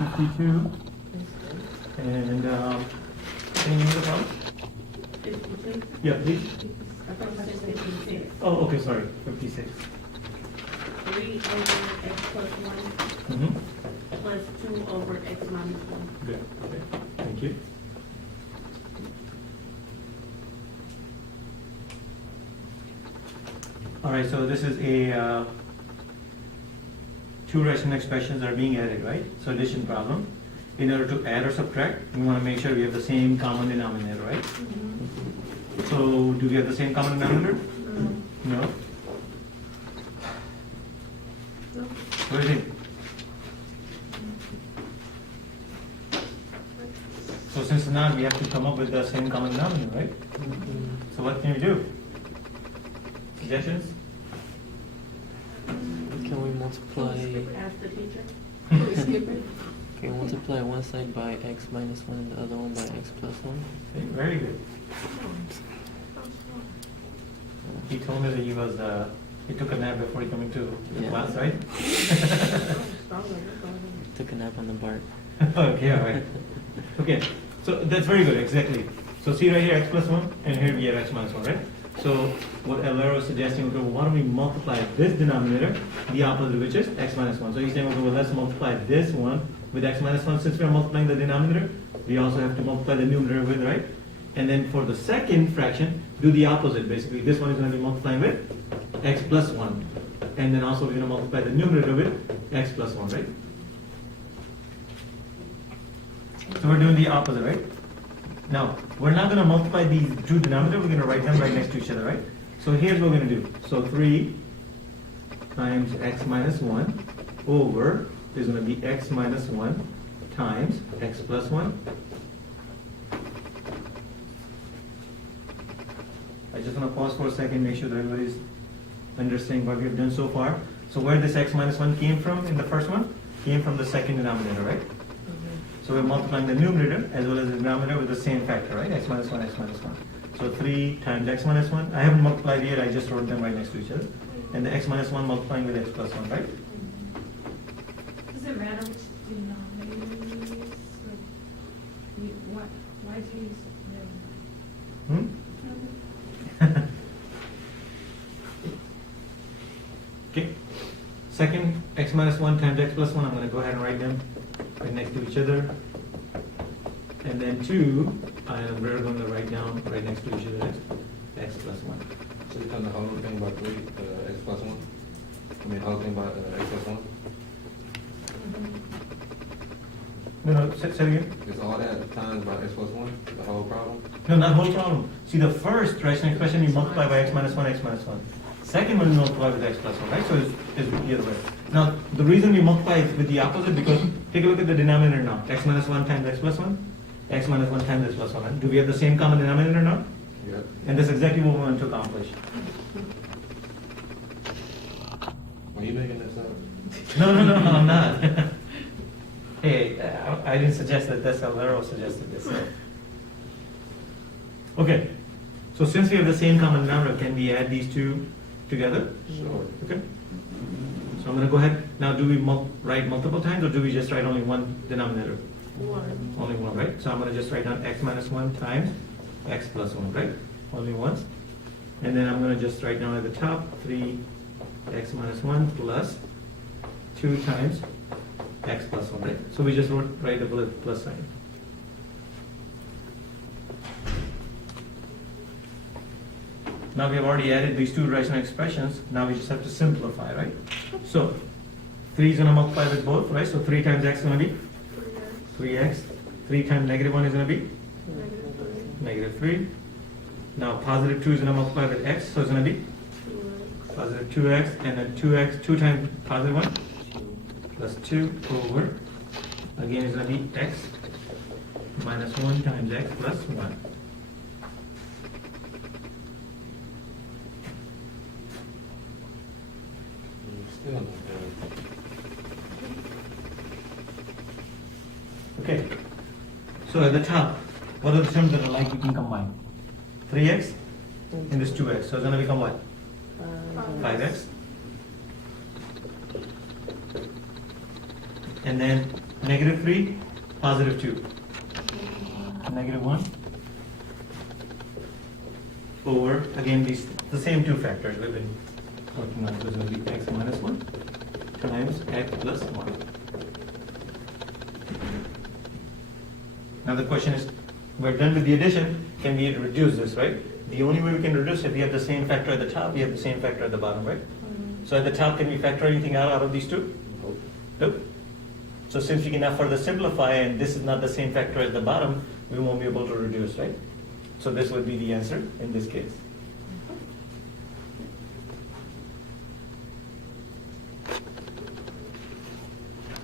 52. And any other problem? 52? Yeah, please. I thought you said 56. Oh, okay, sorry, 56. 3 over x plus 1 Mm-hmm. plus 2 over x minus 1. Good, okay, thank you. All right, so this is a two rational expressions are being added, right? So addition problem. In order to add or subtract, we want to make sure we have the same common denominator, right? So do we have the same common denominator? No? What do you think? So since now we have to come up with the same common denominator, right? So what can we do? Suggestions? Can we multiply? Ask the teacher. Can we multiply one side by x minus 1 and the other one by x plus 1? Okay, very good. He told me that he took a nap before he coming to Yeah. class, right? Took a nap on the BART. Okay, all right. Okay, so that's very good, exactly. So see right here, x plus 1, and here we have x minus 1, right? So what Alvaro is suggesting, okay, well, why don't we multiply this denominator, the opposite of which is x minus 1. So he's saying, okay, well, let's multiply this one with x minus 1. Since we are multiplying the denominator, we also have to multiply the numerator with, right? And then for the second fraction, do the opposite, basically. This one is going to be multiplying with x plus 1. And then also we're going to multiply the numerator with x plus 1, right? So we're doing the opposite, right? Now, we're not going to multiply these two denominators, we're going to write them right next to each other, right? So here's what we're going to do. So 3 times x minus 1 over, there's going to be x minus 1 times x plus 1. I just want to pause for a second, make sure that everybody's understanding what we've done so far. So where this x minus 1 came from in the first one? Came from the second denominator, right? So we're multiplying the numerator as well as the denominator with the same factor, right? X minus 1, x minus 1. So 3 times x minus 1. I haven't multiplied yet, I just wrote them right next to each other. And the x minus 1 multiplying with x plus 1, right? Does it matter which denominator you use? Or why do you use them? Okay. Second, x minus 1 times x plus 1, I'm going to go ahead and write them right next to each other. And then 2, we're going to write down right next to each other as x plus 1. So you done the whole thing by 3, x plus 1? I mean, whole thing by x plus 1? No, say it again. Is all that times by x plus 1, the whole problem? No, not whole problem. See, the first rational expression you multiply by x minus 1, x minus 1. Second one you multiply with x plus 1, right? So it's the other way. Now, the reason we multiply it with the opposite, because take a look at the denominator now. X minus 1 times x plus 1, x minus 1 times x plus 1. Do we have the same common denominator now? Yep. And that's exactly what we want to accomplish. Are you making this up? No, I'm not. Hey, I didn't suggest that. That's Alvaro suggested this. Okay, so since we have the same common denominator, can we add these two together? Sure. Okay. So I'm going to go ahead. Now, do we write multiple times or do we just write only one denominator? 1. Only one, right? So I'm going to just write down x minus 1 times x plus 1, right? Only once. And then I'm going to just write down at the top 3x minus 1 plus 2 times x plus 1, right? So we just write the plus sign. Now we have already added these two rational expressions. Now we just have to simplify, right? So 3 is going to multiply with both, right? So 3 times x is going to be 3x. 3 times negative 1 is going to be negative 3. Now positive 2 is going to multiply with x, so it's going to be positive 2x, and then 2x, 2 times positive 1 plus 2 over, again it's going to be x minus 1 times x plus 1. Still not good. Okay, so at the top, what are the terms that are like we can combine? 3x and this 2x, so it's going to become what? 5x. And then negative 3, positive 2. Negative 1 over, again, these the same two factors we've been working on. So it's going to be x minus 1 times x plus 1. Now the question is, we're done with the addition, can we reduce this, right? The only way we can reduce it, we have the same factor at the top, we have the same factor at the bottom, right? So at the top, can we factor anything out of these two? Nope. So since we can now further simplify and this is not the same factor at the bottom, we won't be able to reduce, right? So this would be the answer in this case.